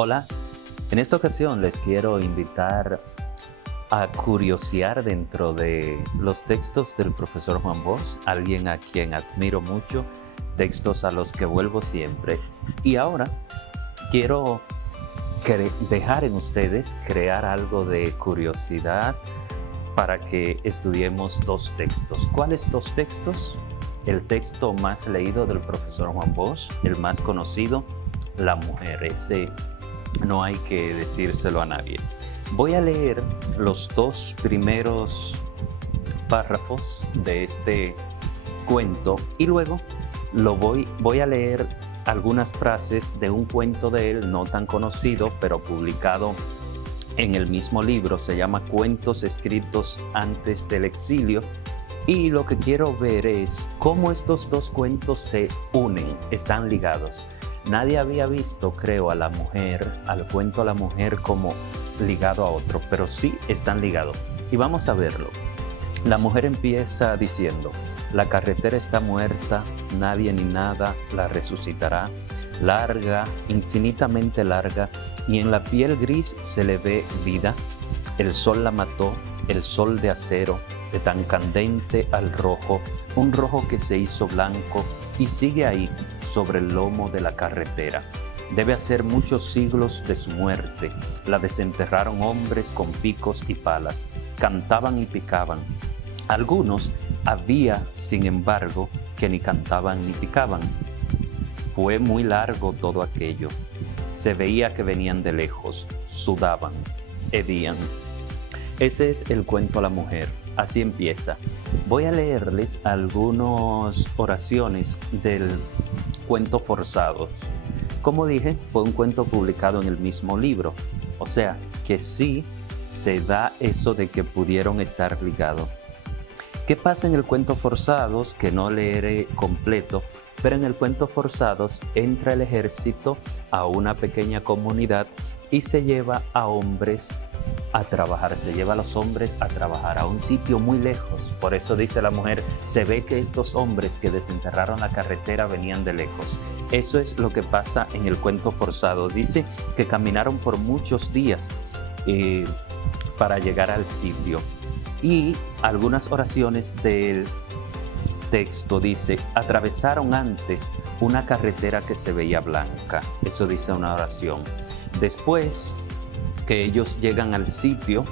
Hola, en esta ocasión les quiero invitar a curiosear dentro de los textos del profesor Juan Bosch, alguien a quien admiro mucho, textos a los que vuelvo siempre. Y ahora quiero dejar en ustedes crear algo de curiosidad para que estudiemos dos textos. ¿Cuáles dos textos? El texto más leído del profesor Juan Bosch, el más conocido, La Mujer. Ese no hay que decírselo a nadie. Voy a leer los dos primeros párrafos de este cuento y luego voy a leer algunas frases de un cuento de él no tan conocido, pero publicado en el mismo libro. Se llama Cuentos escritos antes del exilio. Y lo que quiero ver es cómo estos dos cuentos se unen, están ligados. Nadie había visto, creo, a la mujer, al cuento La Mujer como ligado a otro, pero sí están ligados. Y vamos a verlo. La mujer empieza diciendo: la carretera está muerta, nadie ni nada la resucitará. Larga, infinitamente larga, y en la piel gris se le ve vida. El sol la mató, el sol de acero, de tan candente al rojo, un rojo que se hizo blanco y sigue ahí sobre el lomo de la carretera. Debe hacer muchos siglos de su muerte. La desenterraron hombres con picos y palas, cantaban y picaban. Algunos había, sin embargo, que ni cantaban ni picaban. Fue muy largo todo aquello. Se veía que venían de lejos, sudaban, hedían. Ese es el cuento La Mujer. Así empieza. Voy a leerles algunas oraciones del cuento Forzados. Como dije, fue un cuento publicado en el mismo libro. O sea, que sí se da eso de que pudieron estar ligados. ¿Qué pasa en el cuento Forzados? Que no leeré completo, pero en el cuento Forzados entra el ejército a una pequeña comunidad y se lleva a hombres a trabajar, se lleva a los hombres a trabajar a un sitio muy lejos. Por eso dice la mujer, se ve que estos hombres que desenterraron la carretera venían de lejos. Eso es lo que pasa en el cuento Forzados. Dice que caminaron por muchos días para llegar al sitio. Y algunas oraciones del texto dice, atravesaron antes una carretera que se veía blanca. Eso dice una oración. Después que ellos llegan al sitio,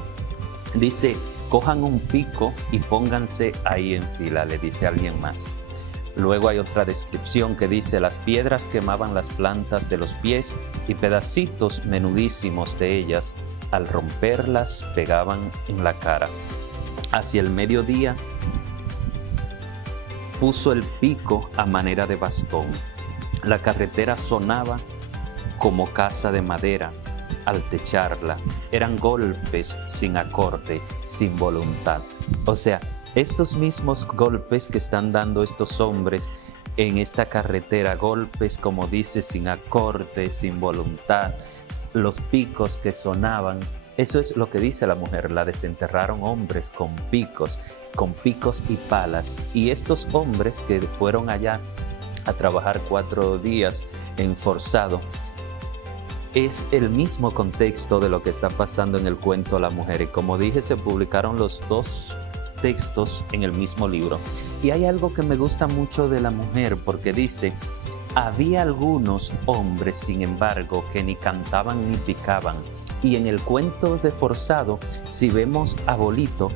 dice, cojan un pico y pónganse ahí en fila, le dice alguien más. Luego hay otra descripción que dice, las piedras quemaban las plantas de los pies y pedacitos menudísimos de ellas, al romperlas, pegaban en la cara. Hacia el mediodía, puso el pico a manera de bastón. La carretera sonaba como casa de madera. Al techarla, eran golpes sin acorde, sin voluntad. O sea, estos mismos golpes que están dando estos hombres en esta carretera, golpes, como dice, sin acorde, sin voluntad, los picos que sonaban, eso es lo que dice la mujer, la desenterraron hombres con picos y palas. Y estos hombres que fueron allá a trabajar 4 días en forzado, es el mismo contexto de lo que está pasando en el cuento La Mujer. Y como dije, se publicaron los dos textos en el mismo libro. Y hay algo que me gusta mucho de La Mujer, porque dice, había algunos hombres, sin embargo, que ni cantaban ni picaban. Y en el cuento de Forzado, si vemos a Bolito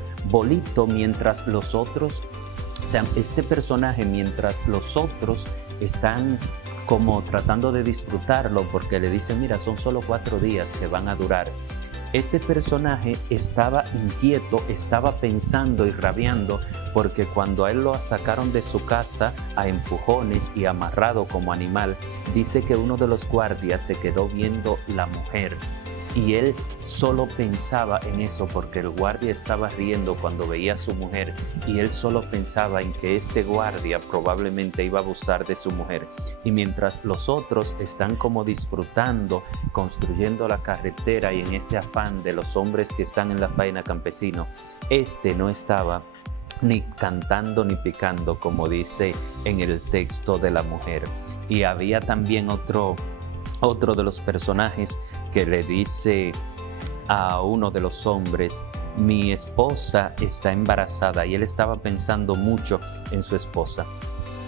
mientras los otros, o sea, este personaje, mientras los otros están como tratando de disfrutarlo porque le dicen, mira, son solo 4 días que van a durar. Este personaje estaba inquieto, estaba pensando y rabiando porque cuando a él lo sacaron de su casa a empujones y amarrado como animal, dice que uno de los guardias se quedó viendo la mujer. Y él solo pensaba en eso porque el guardia estaba riendo cuando veía a su mujer y él solo pensaba en que este guardia probablemente iba a abusar de su mujer. Y mientras los otros están como disfrutando, construyendo la carretera y en ese afán de los hombres que están en la faena campesino, este no estaba ni cantando ni picando, como dice en el texto de La Mujer. Y había también otro otro de los personajes que le dice a uno de los hombres: mi esposa está embarazada, y él estaba pensando mucho en su esposa.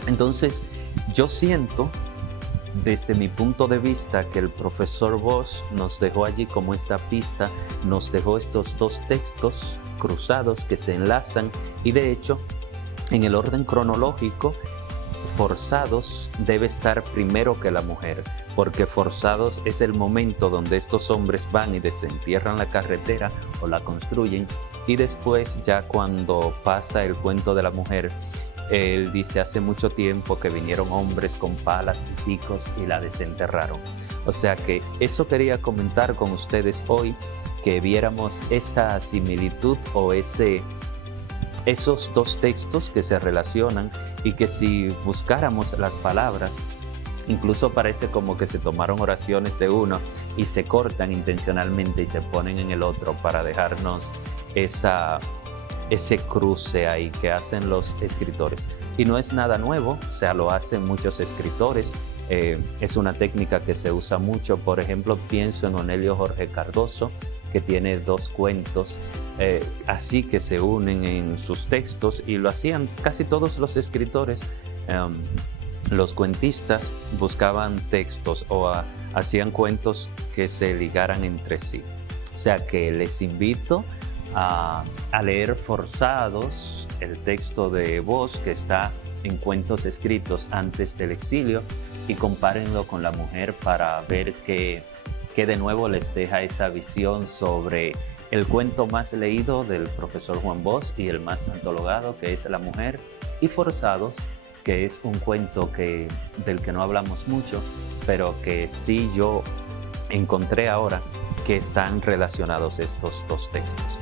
Entonces, yo siento, desde mi punto de vista, que el profesor Bosch nos dejó allí como esta pista, nos dejó estos dos textos cruzados que se enlazan, y de hecho, en el orden cronológico, Forzados debe estar primero que la mujer, porque Forzados es el momento donde estos hombres van y desentierran la carretera o la construyen, y después, ya cuando pasa el cuento de la mujer, él dice: hace mucho tiempo que vinieron hombres con palas y picos y la desenterraron. O sea que eso quería comentar con ustedes hoy, que viéramos esa similitud o esos dos textos que se relacionan, y que si buscáramos las palabras, incluso parece como que se tomaron oraciones de uno y se cortan intencionalmente y se ponen en el otro para dejarnos ese cruce ahí que hacen los escritores. Y no es nada nuevo, o sea, lo hacen muchos escritores. Es una técnica que se usa mucho. Por ejemplo, pienso en Onelio Jorge Cardoso, que tiene dos cuentos así que se unen en sus textos, y lo hacían casi todos los escritores. Los cuentistas buscaban textos o hacían cuentos que se ligaran entre sí. O sea que les invito a leer Forzados, el texto de Bosch, que está en Cuentos escritos antes del exilio, y compárenlo con La mujer para ver que de nuevo les deja esa visión sobre el cuento más leído del profesor Juan Bosch y el más antologado, que es La mujer, y Forzados, que es un cuento del que no hablamos mucho, pero que sí yo encontré ahora que están relacionados estos dos textos.